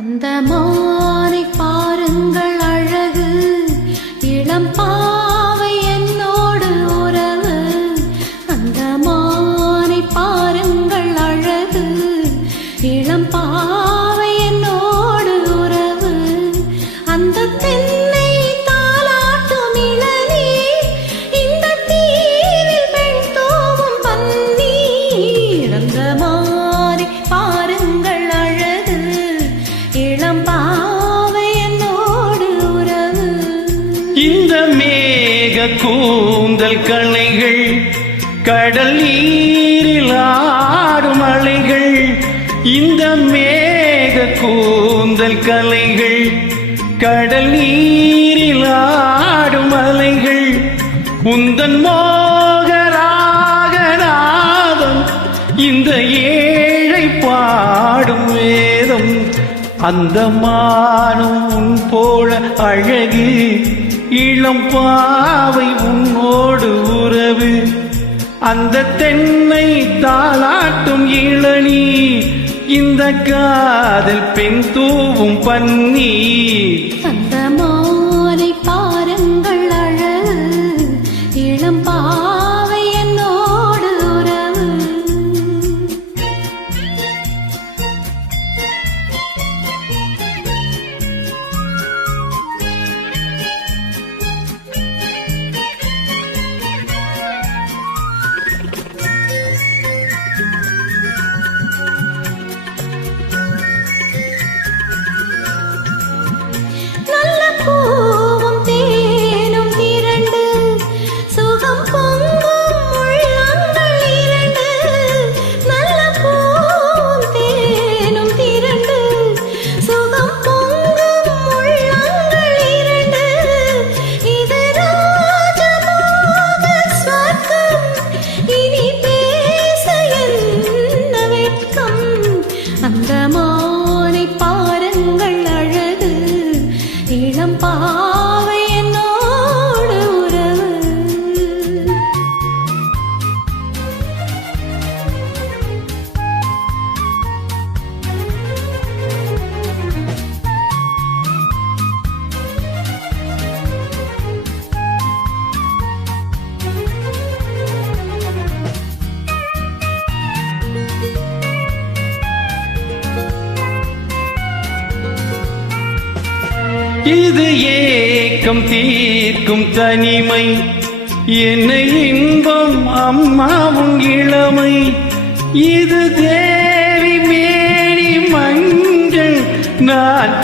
அந்த மானை பாருங்கள் அழகு, இளம் பாவை என்னோடு உறவு. அந்த மானை பாருங்கள் அழகு, இளம் பாவை என்னோடு உறவு. அந்த தென்னை தாலாட்டும் இளநீர், இந்த தீவில் பெண் தோவும் பன்னீர். அந்த மானை பாருங்கள் அழகு, இளம் பாவை என்னோடு உறவு. இந்த மேக கூந்தல் கலைகள், கடல் நீரில் ஆடும் அலைகள். இந்த மேக கூந்தல் கலைகள், கடல் நீரில் ஆடும் அலைகள். உந்தன் மோகராகநாதம், இந்த ஏழை பாடும் வேதம். அந்த மானும் உன் போல அழகு, இளம் பாவை உன்னோடு உறவு. அந்த தென்னை தாலாட்டும் இளநீ, இந்த காதல் பெண் தூவும் பன்னி. அந்த மானை பாருங்கள் அழகு, இளம் பாவை என்னோடு உறவு. நல்ல பூவும் தேனும் திரண்டு, சுகம் பொங்கும் உள்ளங்கள் இரண்டு. நல்ல பூவும் தேனும் திரண்டு, சுகம் பொங்கும் உள்ளங்கள் இரண்டு. இது ராஜமோக ஸ்வர்க்கம், இனி பேச என்ன வெட்கம். அந்த மானை பாருங்கள் அழகு, இளம் பாவை என்னோடு உறவு. இது ஏக்கம் தீர்க்கும் தனிமை, என்னை இன்பம் அம்மாவும் இளமை. இது தேவி மேனி மஞ்சள், நான்